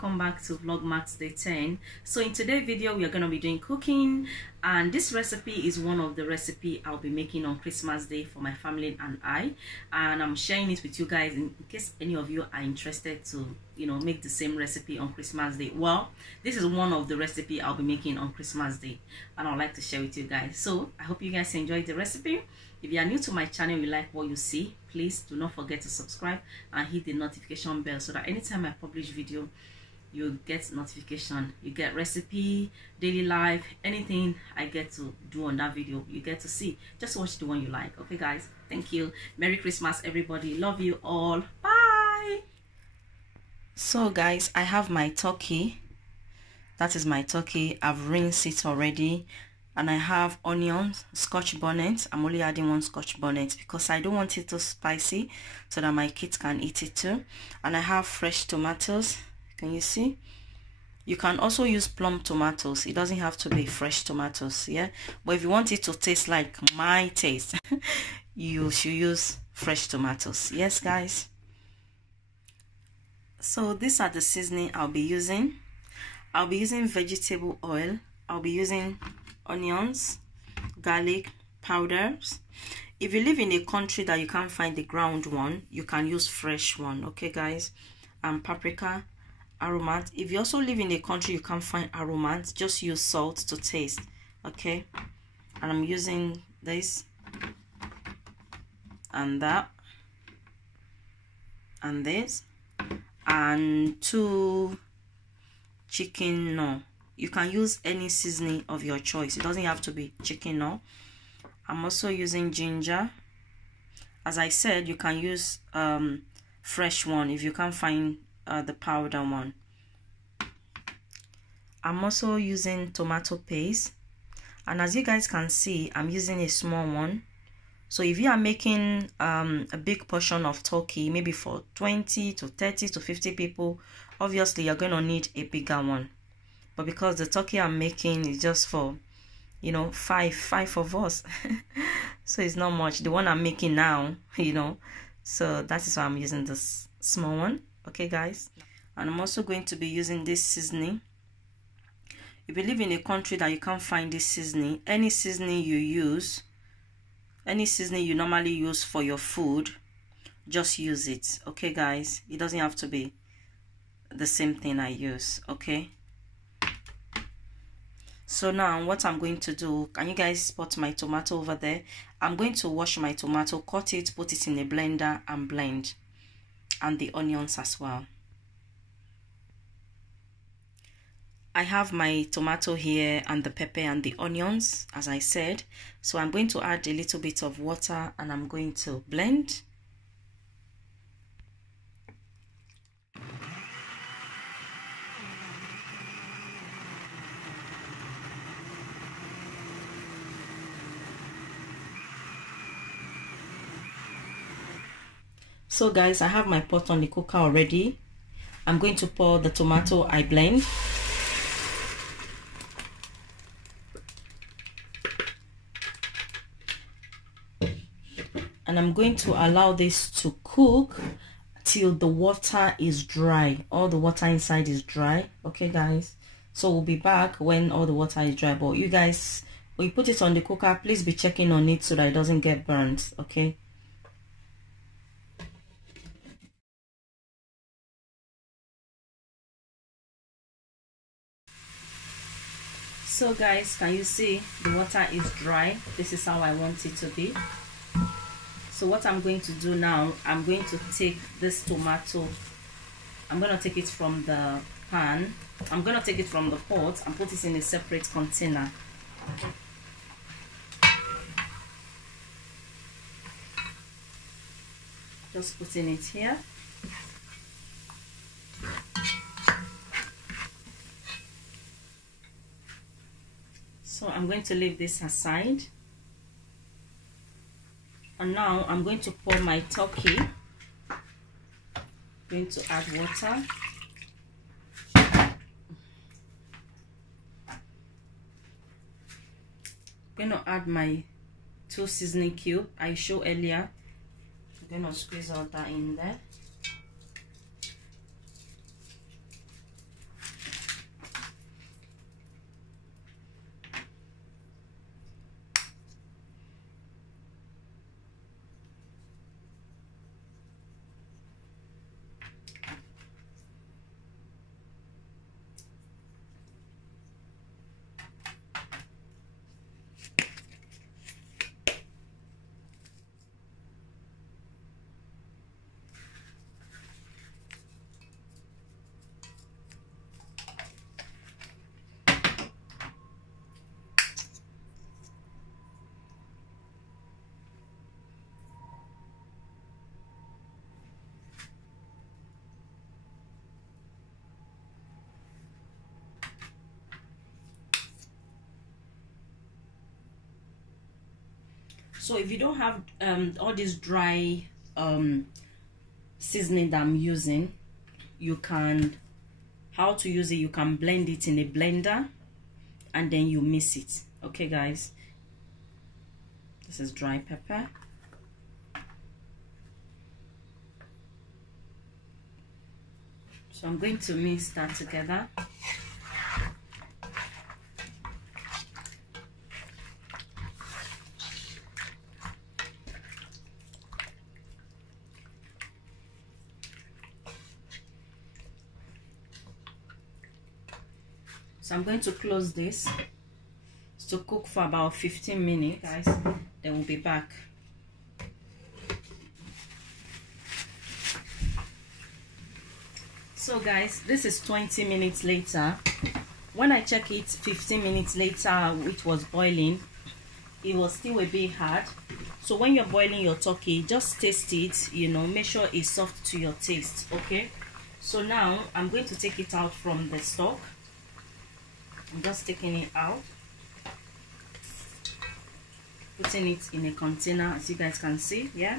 welcome back to Vlogmas Day 10. So in today's video we are going to be doing cooking, and this recipe is one of the recipe I'll be making on Christmas Day for my family and I, and I'm sharing it with you guys in case any of you are interested to make the same recipe on Christmas Day. Well, this is one of the recipe I'll be making on Christmas Day and I'd like to share with you guys. So I hope you guys enjoyed the recipe. If you are new to my channel, you like what you see, please do not forget to subscribe and hit the notification bell so that anytime I publish video, you get notification. You get recipe, daily life, anything I get to do on that video, you get to see. Just watch the one you like. Okay guys, thank you. Merry Christmas everybody. Love you all. Bye. So guys, I have my turkey. That is my turkey. I've rinsed it already. And I have onions, scotch bonnet. I'm only adding one scotch bonnet because I don't want it too spicy so that my kids can eat it too. And I have fresh tomatoes. Can you see? You can also use plum tomatoes. It doesn't have to be fresh tomatoes, yeah? But if you want it to taste like my taste, you should use fresh tomatoes. Yes, guys? So these are the seasoning I'll be using. I'll be using vegetable oil. I'll be using onions, garlic powders. If you live in a country that you can't find the ground one, you can use fresh one, okay guys? And paprika, aromat. If you also live in a country you can't find aromat, just use salt to taste, okay? And I'm using this and that and this and 2 chicken no. You can use any seasoning of your choice. It doesn't have to be chicken, no. I'm also using ginger. As I said, you can use fresh one if you can't find the powder one. I'm also using tomato paste. And as you guys can see, I'm using a small one. So if you are making a big portion of turkey, maybe for 20 to 30 to 50 people, obviously you're going to need a bigger one. But because the turkey I'm making is just for, five of us. So it's not much. The one I'm making now, So that is why I'm using this small one. Okay, guys. And I'm also going to be using this seasoning. If you live in a country that you can't find this seasoning, any seasoning you use, any seasoning you normally use for your food, just use it. Okay, guys. It doesn't have to be the same thing I use. Okay. So now what I'm going to do, can you guys spot my tomato over there? I'm going to wash my tomato, cut it, put it in a blender and blend. And the onions as well. I have my tomato here and the pepper and the onions, as I said. So I'm going to add a little bit of water and I'm going to blend. So guys, I have my pot on the cooker already. I'm going to pour the tomato I blend. And I'm going to allow this to cook till the water is dry. All the water inside is dry. Okay guys, so we'll be back when all the water is dry. But you guys, when you put it on the cooker, please be checking on it so that it doesn't get burnt. Okay. So guys, can you see the water is dry? This is how I want it to be. So what I'm going to do now, I'm going to take this tomato, I'm going to take it from the pan, I'm going to take it from the pot and put it in a separate container. Just putting it here. So I'm going to leave this aside. And now I'm going to pour my turkey. I'm going to add water. I'm going to add my 2 seasoning cubes I showed earlier. I'm going to squeeze all that in there. So if you don't have all this dry seasoning that I'm using, you can, how to use it, you can blend it in a blender and then you mix it. Okay guys, this is dry pepper. So I'm going to mix that together. So I'm going to close this to cook for about 15 minutes, guys. Then we'll be back. So guys, this is 20 minutes later. When I check it 15 minutes later, which was boiling, it was still a bit hard. So when you're boiling your turkey, just taste it, you know, make sure it's soft to your taste. Okay, so now I'm going to take it out from the stock. I'm just taking it out, putting it in a container, as you guys can see. Yeah,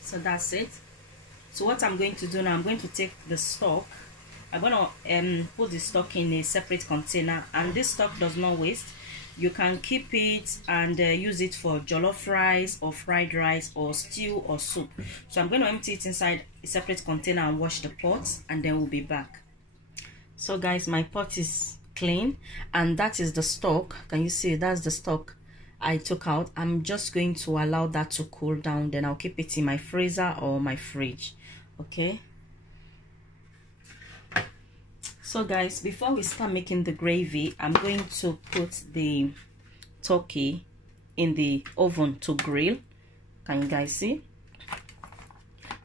so that's it. So what I'm going to do now, I'm going to take the stock. I'm going to put the stock in a separate container, and this stock does not waste. You can keep it and use it for jollof rice or fried rice or stew or soup. So I'm going to empty it inside a separate container and wash the pot, and then we'll be back. So guys, my pot is clean, and that is the stock. Can you see? That's the stock I took out. I'm just going to allow that to cool down, then I'll keep it in my freezer or my fridge. Okay, so guys, before we start making the gravy, I'm going to put the turkey in the oven to grill. Can you guys see?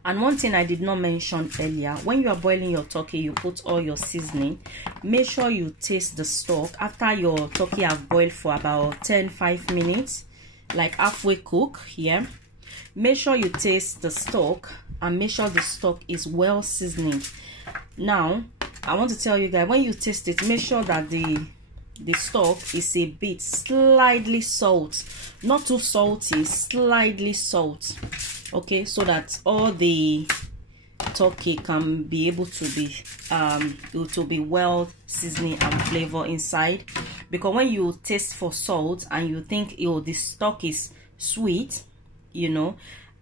And one thing I did not mention earlier, when you are boiling your turkey, you put all your seasoning. Make sure you taste the stock after your turkey have boiled for about 5 minutes, like halfway cook here. Make sure you taste the stock and make sure the stock is well seasoned. Now I want to tell you guys, when you taste it, make sure that the stock is a bit slightly salt, not too salty, slightly salt. Okay, so that all the turkey can be able to be well seasoning and flavor inside. Because when you taste for salt and you think, oh, the stock is sweet, you know,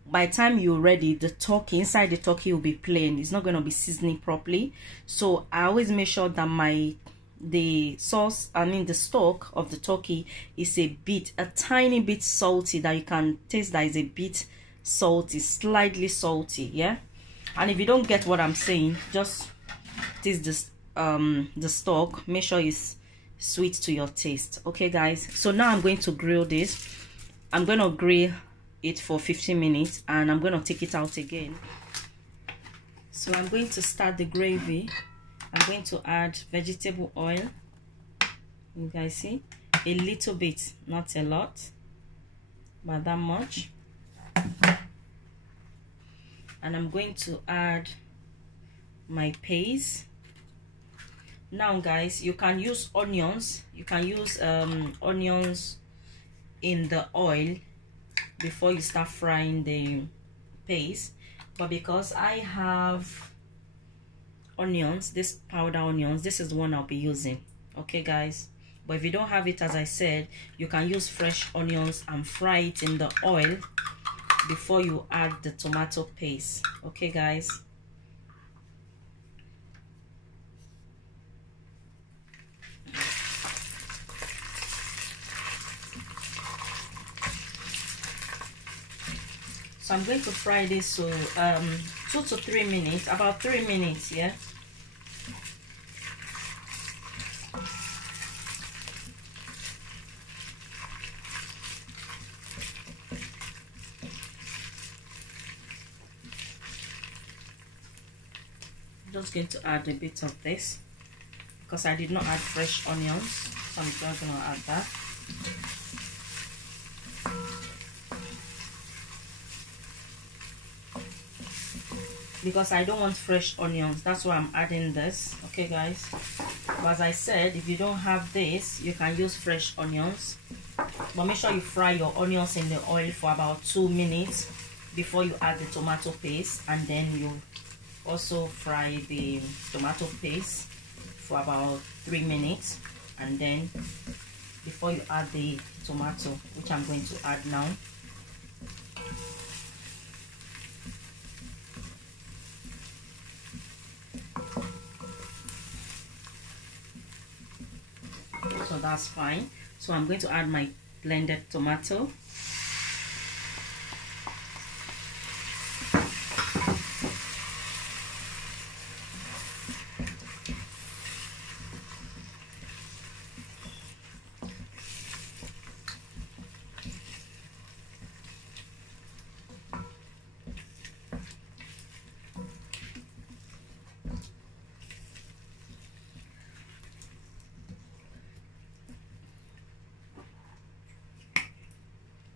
by the time you're ready, the turkey inside the turkey will be plain. It's not going to be seasoning properly. So I always make sure that the stock of the turkey is a tiny bit salty, that you can taste that is a bit salty, slightly salty. Yeah, and if you don't get what I'm saying, just taste this the stock, make sure it's sweet to your taste. Okay guys, so now I'm going to grill this. I'm going to grill it for 15 minutes and I'm going to take it out again. So I'm going to start the gravy. I'm going to add vegetable oil. You guys see, a little bit, not a lot, but that much. And I'm going to add my paste. Now guys, you can use onions. You can use onions in the oil before you start frying the paste, but because I have onions, this powder onions, this is the one I'll be using. Okay guys, but if you don't have it, as I said, you can use fresh onions and fry it in the oil before you add the tomato paste. Okay guys, so I'm going to fry this so 2 to 3 minutes, about 3 minutes. Yeah, I'm just going to add a bit of this. because I did not add fresh onions, so I'm just gonna add that. Because I don't want fresh onions, that's why I'm adding this. Okay guys, but as I said, if you don't have this, you can use fresh onions, but make sure you fry your onions in the oil for about 2 minutes before you add the tomato paste, and then you also fry the tomato paste for about 3 minutes, and then before you add the tomato, which I'm going to add now. So that's fine. So I'm going to add my blended tomato.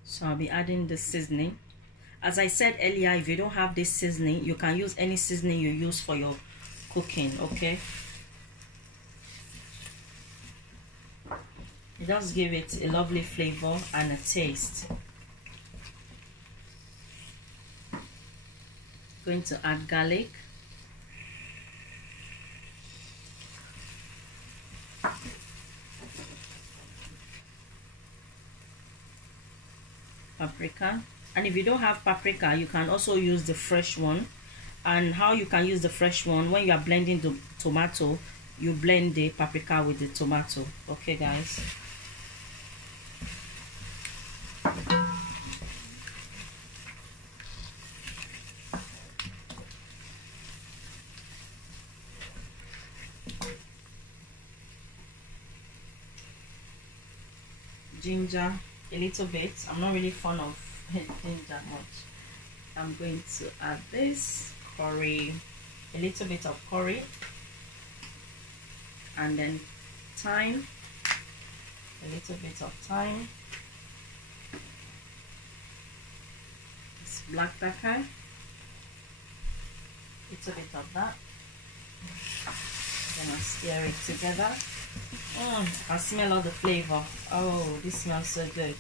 So I'll be adding the seasoning. As I said earlier, if you don't have this seasoning, you can use any seasoning you use for your cooking, okay? It does give it a lovely flavor and a taste. Going to add garlic. Paprika, and if you don't have paprika, you can also use the fresh one. And how you can use the fresh one, when you are blending the tomato, you blend the paprika with the tomato. Okay guys, ginger a little bit. I'm not really fond of ginger much. I'm going to add this curry, a little bit of curry, and then thyme, a little bit of thyme, this black pepper, a little bit of that. Then I'll stir it together. I smell all the flavor. Oh, this smells so good.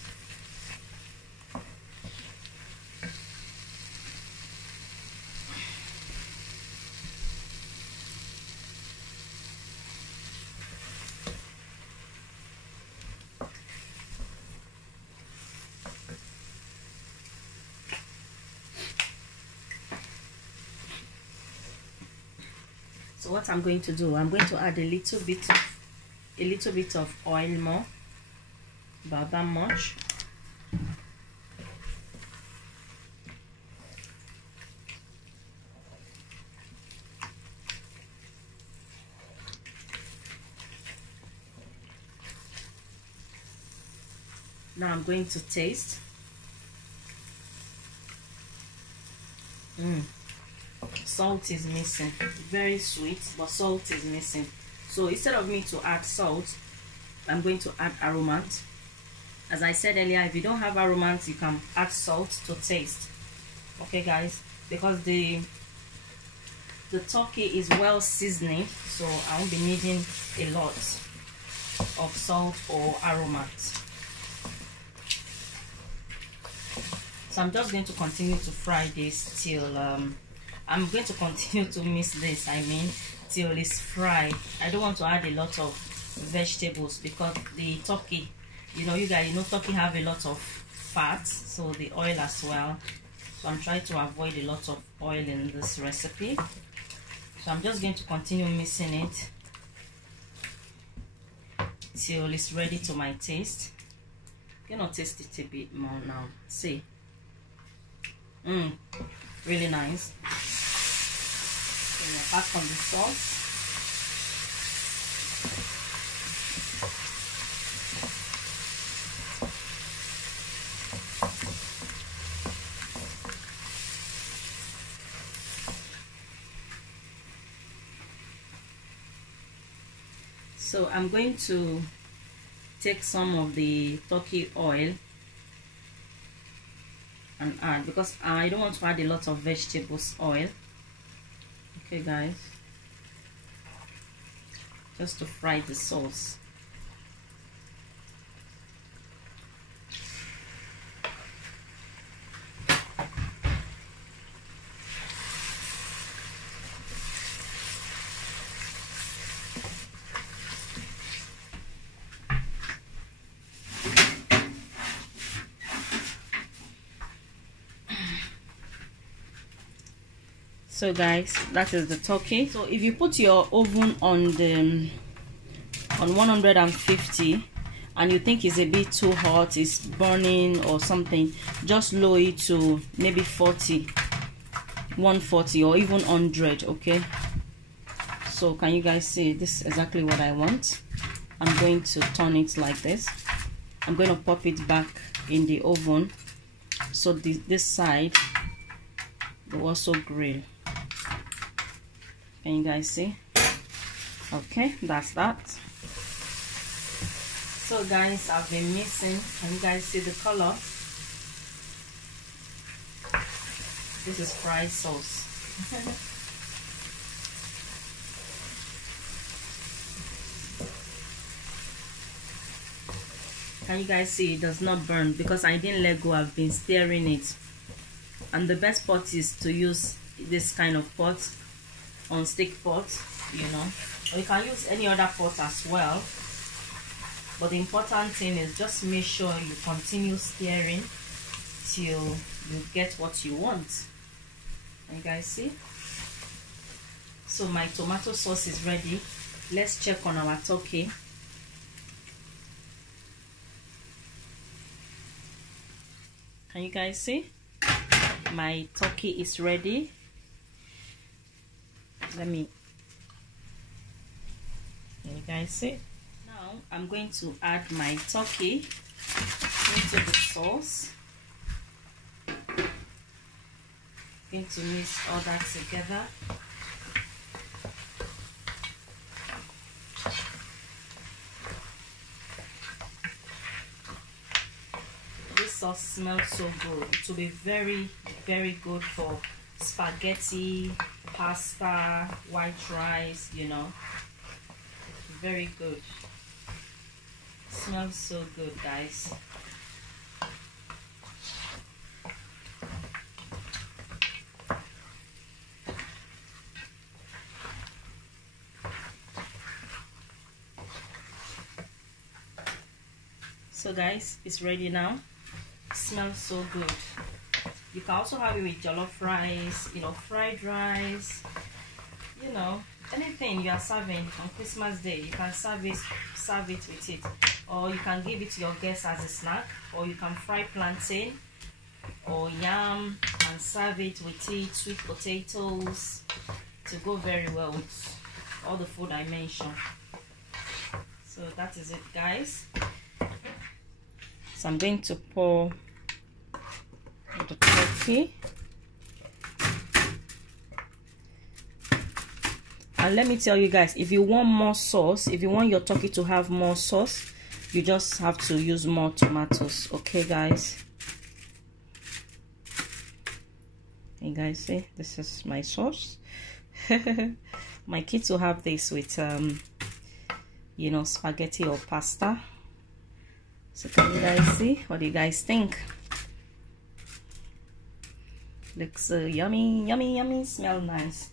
So what I'm going to do, I'm going to add a little bit of oil more, about that much. Now I'm going to taste. Salt is missing. Very sweet, but salt is missing. So instead of me to add salt, I'm going to add aromant. As I said earlier, if you don't have aromant, you can add salt to taste. Okay guys, because the turkey is well seasoned, so I won't be needing a lot of salt or aromant. So I'm just going to continue to fry this till I'm going to continue to mix this, till it's fried. I don't want to add a lot of vegetables because the turkey, you guys, turkey have a lot of fat, so the oil as well. So I'm trying to avoid a lot of oil in this recipe. So I'm just going to continue mixing it till it's ready to my taste. I'm gonna taste it a bit more now. See, really nice. Apart from the sauce, So I'm going to take some of the turkey oil and add, because I don't want to add a lot of vegetables oil. Okay guys, just to fry the sauce. So guys, that is the turkey. So if you put your oven on 150 and you think it's a bit too hot, it's burning or something, just lower it to maybe 40, 140 or even 100. Okay, so can you guys see? This is exactly what I want. I'm going to turn it like this. I'm going to pop it back in the oven so this side will also grill. Can you guys see? Okay, that's that. So guys, I've been mixing. Can you guys see the color? This is fried sauce. Can you guys see? It does not burn because I didn't let go. I've been stirring it. And the best pot is to use this kind of pot, on-stick pot, you know, or you can use any other pot as well. But the important thing is just make sure you continue stirring till you get what you want. Can you guys see? So my tomato sauce is ready. Let's check on our turkey. Can you guys see? My turkey is ready. Can you guys see? Now I'm going to add my turkey into the sauce. Going to mix all that together. This sauce smells so good. It will be very, very good for spaghetti, pasta, white rice, you know. Very good. Smells so good, guys. So guys, it's ready now. It smells so good. You can also have it with jollof rice, you know, fried rice, you know, anything you are serving on Christmas Day. You can serve it with it, or you can give it to your guests as a snack, or you can fry plantain or yam and serve it with it, sweet potatoes, to go very well with all the food I mentioned. So that is it, guys. So I'm going to pour the turkey, and let me tell you guys, if you want more sauce, if you want your turkey to have more sauce, you just have to use more tomatoes. Okay guys, you guys see, this is my sauce. My kids will have this with you know, spaghetti or pasta. So can you guys see? What do you guys think? Looks so yummy, yummy, yummy. Smell nice.